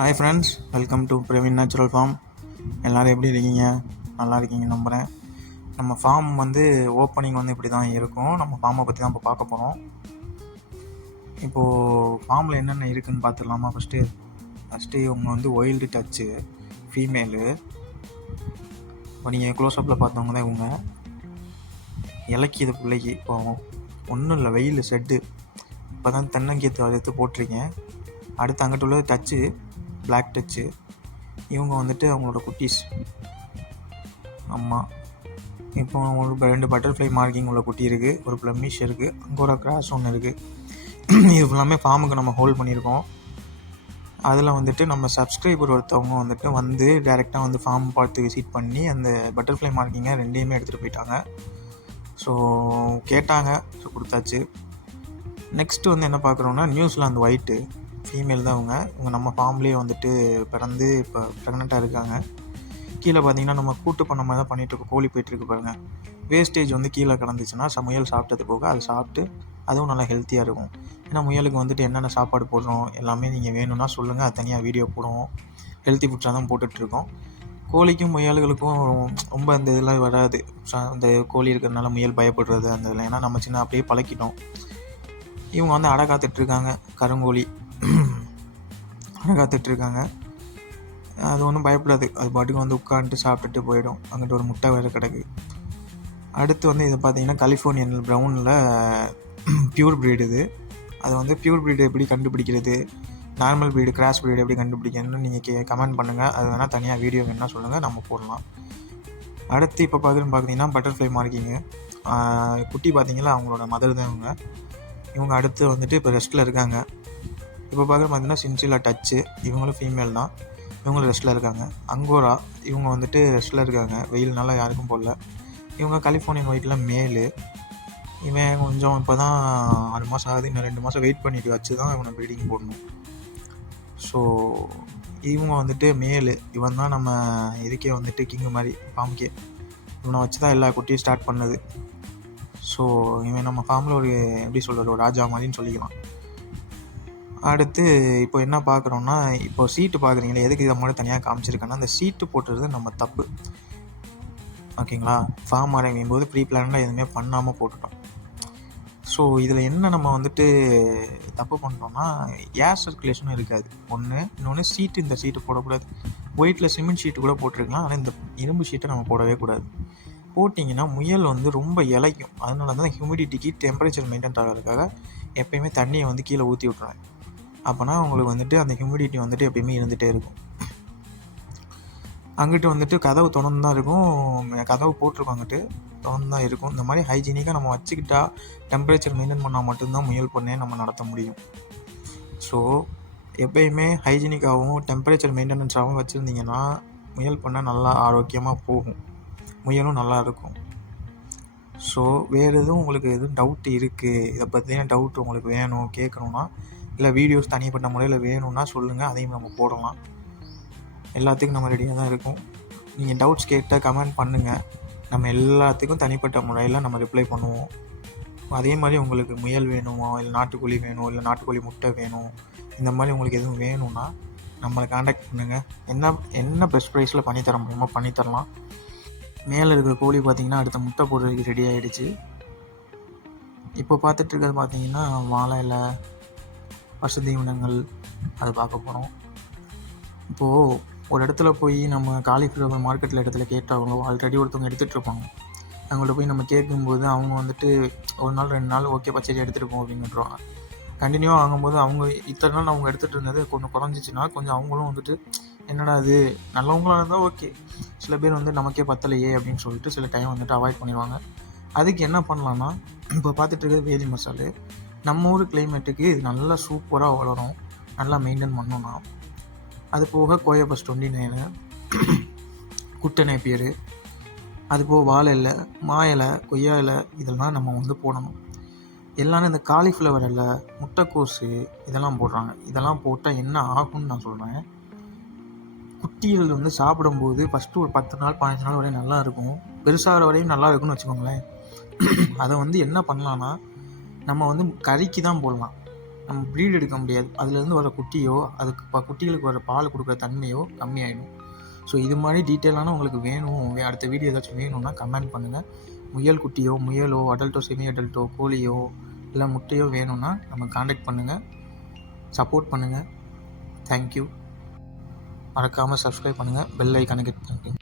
Hi friends, welcome to Praveen natural farm. எல்லோரும் எப்படி இருக்கீங்க? நல்லா இருக்கீங்க நம்புகிறேன். நம்ம ஃபார்ம் ஓப்பனிங் இப்படி தான் இருக்கும். நம்ம ஃபார்மை பற்றி தான் இப்போ பார்க்க போகிறோம். இப்போது ஃபார்மில் என்னென்ன இருக்குதுன்னு பார்த்துடலாமா? ஃபஸ்ட்டு இவங்க ஒயில்டு டச்சு ஃபீமேலு. இப்போ நீங்கள் க்ளோஸ்அப்பில் பார்த்தவங்க தான் இவங்க. இலக்கியது பிள்ளைக்கு இப்போ ஒன்றும் இல்லை, வெயில் செட்டு இப்போ தான் தென்னங்கீத்து எடுத்து போட்டிருக்கேன். அடுத்து அங்கிட்ட உள்ள டச்சு பிளாக் டச்சு. இவங்க அவங்களோட குட்டீஸ். ஆமாம், இப்போ அவங்களுக்கு 2 பட்டர்ஃப்ளை மார்க்கிங் உள்ள குட்டி இருக்குது, ஒரு ப்ளம்மிஷ் இருக்குது, அங்கே ஒரு கிராஸ் ஒன்று இருக்குது. இது எல்லாமே ஃபார்முக்கு நம்ம ஹோல்ட் பண்ணியிருக்கோம். அதில் நம்ம சப்ஸ்கிரைபர் ஒருத்தவங்க வந்து டேரெக்டாக ஃபார்ம் பார்த்து விசிட் பண்ணி அந்த பட்டர்ஃப்ளை மார்க்கிங்கை 2யுமே எடுத்துகிட்டு போயிட்டாங்க. ஸோ கேட்டாங்க, ஸோ கொடுத்தாச்சு. நெக்ஸ்ட்டு என்ன பார்க்குறோன்னா, நியூசிலாந்து ஒயிட்டு ஃபீமேல் தான் இவங்க நம்ம ஃபார்ம்லேயே பிறந்து இப்போ ப்ரெக்னெண்ட்டாக இருக்காங்க. கீழே பார்த்தீங்கன்னா நம்ம கூட்டு பண்ண மாதிரி தான் பண்ணிகிட்ருக்கோம். கோழி போயிட்டுருக்கு பாருங்கள். வேஸ்டேஜ் கீழே கிடந்துச்சுன்னா முயல் சாப்பிட்டது போக அதை சாப்பிட்டு அதுவும் நல்லா ஹெல்த்தியாக இருக்கும். ஏன்னா முயலுக்கு என்னென்ன சாப்பாடு போடுறோம் எல்லாமே நீங்கள் வேணும்னா சொல்லுங்கள், அது தனியாக வீடியோ போடுவோம். ஹெல்த்தி ஃபுட்ஸாக தான் போட்டுட்ருக்கோம். கோழிக்கும் முயல்களுக்கும் ரொம்ப அந்த இதெல்லாம் வராது. அந்த கோழி இருக்கிறதுனால முயல் பயப்படுறது அந்த இதில், ஏன்னா நம்ம சின்ன அப்படியே பழக்கிட்டோம். இவங்க அடை காத்துட்ருக்காங்க, கருங்கோழி அடை காத்துட்ருக்காங்க. அது ஒன்றும் பயப்படாது, அது பாட்டுக்கு உட்காந்துட்டு சாப்பிட்டுட்டு போயிடும். அங்கிட்டு ஒரு முட்டை வேறு கிடக்கு. அடுத்து இதை பார்த்தீங்கன்னா கலிஃபோர்னியன் ப்ரௌனில் பியூர் ப்ரீடு. இது அது பியூர் ப்ரீடு எப்படி கண்டுபிடிக்கிறது, நார்மல் ப்ரீடு, கிராஸ் ப்ரீடு எப்படி கண்டுபிடிக்கணும்னு நீங்கள் கமெண்ட் பண்ணுங்கள். அது வேணால் தனியாக வீடியோ வேணால் சொல்லுங்கள், நம்ம போடலாம். அடுத்து இப்போ பார்த்தீங்கன்னா பட்டர்ஃப்ளை மார்க்கிங்கு. குட்டி பார்த்தீங்களா, அவங்களோட மதர் தான் இவங்க அடுத்து இப்போ ரெஸ்ட்டில் இருக்காங்க. இப்போ பார்த்தீங்கன்னா சின்சிலா டச்சு, இவங்களும் ஃபீமேல் தான், இவங்களும் ரெஸ்ட்டில் இருக்காங்க. அங்கோரா இவங்க ரெஸ்ட்டில் இருக்காங்க, வெயில்னால யாருக்கும் போடல. இவங்க கலிஃபோர்னியன் ஒயிட்டில் மேலு. இவன் கொஞ்சம் இப்போ தான் 6 மாதம் ஆகுது, இன்னும் 2 மாதம் வெயிட் பண்ணிட்டு வச்சு தான் இவனை ப்ரீடிங் போடணும். ஸோ இவங்க மேலு. இவன் தான் நம்ம இதுக்கே கிங்கு மாதிரி, ஃபார்முக்கே இவனை வச்சு தான் எல்லா குட்டியும் ஸ்டார்ட் பண்ணது. ஸோ இவன் நம்ம ஃபார்மில் ஒரு எப்படி சொல்கிறது, ஒரு ராஜா மாதிரின்னு சொல்லிக்கலாம். அடுத்து இப்போ என்ன பார்க்குறோன்னா, இப்போ சீட்டு பார்க்குறீங்களா, எதுக்கு இதை மட்டும் தனியாக காமிச்சிருக்கேன்னா, அந்த சீட்டு போட்டுறது நம்ம தப்பு, ஓகேங்களா? ஃபார்ம் ஆரம்பிக்கும் போது ப்ரீ பிளான்லாம் எதுவுமே பண்ணாமல் போட்டுட்டோம். ஸோ இதில் என்ன நம்ம தப்பு பண்ணுறோன்னா, ஏர் சர்க்குலேஷனும் இருக்காது ஒன்று. இன்னொன்று சீட்டு, இந்த சீட்டு போடக்கூடாது. ஒயிட்டில் சிமெண்ட் ஷீட்டு கூட போட்டிருக்கலாம், ஆனால் இந்த இரும்பு ஷீட்டை நம்ம போடவே கூடாது. போட்டிங்கன்னா முயல் ரொம்ப இலைக்கும். அதனால தான் ஹியூமிடிட்டிக்கு டெம்பரேச்சர் மெயின்டைன் ஆகிறதுக்காக எப்போயுமே தண்ணியை கீழே ஊற்றி விட்ருவேன். அப்போனா உங்களுக்கு அந்த ஹியூமிடிட்டி எப்பயுமே இருந்துகிட்டே இருக்கும். அங்கிட்டு கதவு திறந்து தான் இருக்கும், கதவு போட்டிருக்கோம், அங்கிட்டு திறந்து தான் இருக்கும். இந்த மாதிரி ஹைஜீனிக்காக நம்ம வச்சுக்கிட்டா, டெம்பரேச்சர் மெயின்டைன் பண்ணால் மட்டும்தான் முயல் பண்ணையை நம்ம நடத்த முடியும். ஸோ எப்பயுமே ஹைஜீனிக்காகவும் டெம்பரேச்சர் மெயின்டெனன்ஸாகவும் வச்சுருந்தீங்கன்னா முயல் பண்ணை நல்லா ஆரோக்கியமாக போகும், முயலும் நல்லா இருக்கும். ஸோ வேறு எதுவும் உங்களுக்கு எதுவும் டவுட் இருக்குது, இதை பற்றின டவுட் உங்களுக்கு வேணும் கேட்கணுன்னா, இல்லை வீடியோஸ் தனிப்பட்ட முறையில் வேணும்னா சொல்லுங்கள், அதையும் நம்ம போடலாம். எல்லாத்துக்கும் நம்ம ரெடியாக தான் இருக்கும். நீங்கள் டவுட்ஸ் கேட்டால் கமெண்ட் பண்ணுங்கள், நம்ம எல்லாத்துக்கும் தனிப்பட்ட முறையில் நம்ம ரிப்ளை பண்ணுவோம். அதே மாதிரி உங்களுக்கு முயல் வேணுமோ, இல்லை நாட்டுக்கோழி வேணும், இல்லை நாட்டுக்கோழி முட்டை வேணும், இந்த மாதிரி உங்களுக்கு எதுவும் வேணும்னா நம்மளை காண்டாக்ட் பண்ணுங்கள். என்ன பெஸ்ட் ப்ரைஸில் பண்ணித்தர முடியுமோ பண்ணித்தரலாம். மேலே இருக்கிற கோழி பார்த்திங்கன்னா அடுத்த முட்டை போடுறதுக்கு ரெடி ஆகிடுச்சு. இப்போ பார்த்துட்ருக்கிறது பார்த்திங்கன்னா வாழை இலை, பசு தீவனங்கள், அது பார்க்க போகிறோம். இப்போது ஒரு இடத்துல போய் நம்ம காலிஃப்ளவர் மார்க்கெட்டில் இடத்துல கேட்டாங்களோ, ஆல்ரெடி ஒருத்தவங்க எடுத்துகிட்ருப்பாங்க. அவங்கள்ட்ட போய் நம்ம கேட்கும்போது அவங்க ஒரு நாள் 2 நாள் ஓகே பச்சடி எடுத்துகிட்டு போவோம் அப்படின்னுட்ருவாங்க. கண்டினியூவாக வாங்கும்போது அவங்க இத்தனை நாள் அவங்க எடுத்துகிட்டு இருந்தது கொஞ்சம் குறைஞ்சிச்சின்னா கொஞ்சம் அவங்களும் என்னடா அது, நல்லவங்களாக இருந்தால் ஓகே, சில பேர் நமக்கே பத்தலையே அப்படின்னு சொல்லிட்டு சில டைம் அவாய்ட் பண்ணிடுவாங்க. அதுக்கு என்ன பண்ணலான்னா, இப்போ பார்த்துட்டு இருக்கிறது வேலி மசாலு. நம்ம ஊர் கிளைமேட்டுக்கு இது நல்லா சூப்பராக வளரும், நல்லா மெயின்டைன் பண்ணோன்னா. அது போக கோயபஸ் 29, குட்டை நேப்பியர், அது போக வாழை இலை, மா இலை, கொய்யா இலை, இதெல்லாம் நம்ம போடணும். எல்லாமே இந்த காலிஃப்ளவர் இலை, முட்டைக்கோஸு இதெல்லாம் போடுறாங்க. இதெல்லாம் போட்டால் என்ன ஆகும்னு நான் சொல்கிறேன். குட்டிகள் சாப்பிடும்போது ஃபஸ்ட்டு ஒரு 10 நாள் 15 நாள் வரையும் நல்லா இருக்கும், பெருசாகிற வரையும் நல்லா இருக்குன்னு வச்சுக்கோங்களேன். அதை என்ன பண்ணலான்னா, நம்ம கறிக்கு தான் போடலாம். நம்ம ப்ரீட் எடுக்க முடியாது. அதுலேருந்து வர குட்டியோ அதுக்கு குட்டிகளுக்கு வர பால் கொடுக்குற தன்மையோ கம்மியாயிடும். ஸோ இது மாதிரி டீட்டெயிலான உங்களுக்கு வேணும், அடுத்த வீடியோ ஏதாச்சும் வேணும்னா கமெண்ட் பண்ணுங்கள். முயல் குட்டியோ, முயலோ, அடல்ட்டோ, செமி அடல்ட்டோ, கோழியோ இல்லை முட்டையோ வேணும்னா நம்ம காண்டாக்ட் பண்ணுங்கள், சப்போர்ட் பண்ணுங்கள். தேங்க்யூ. மறக்காமல் சப்ஸ்கிரைப் பண்ணுங்கள், பெல் ஐக்கானை கிளிக் பண்ணுங்கள்.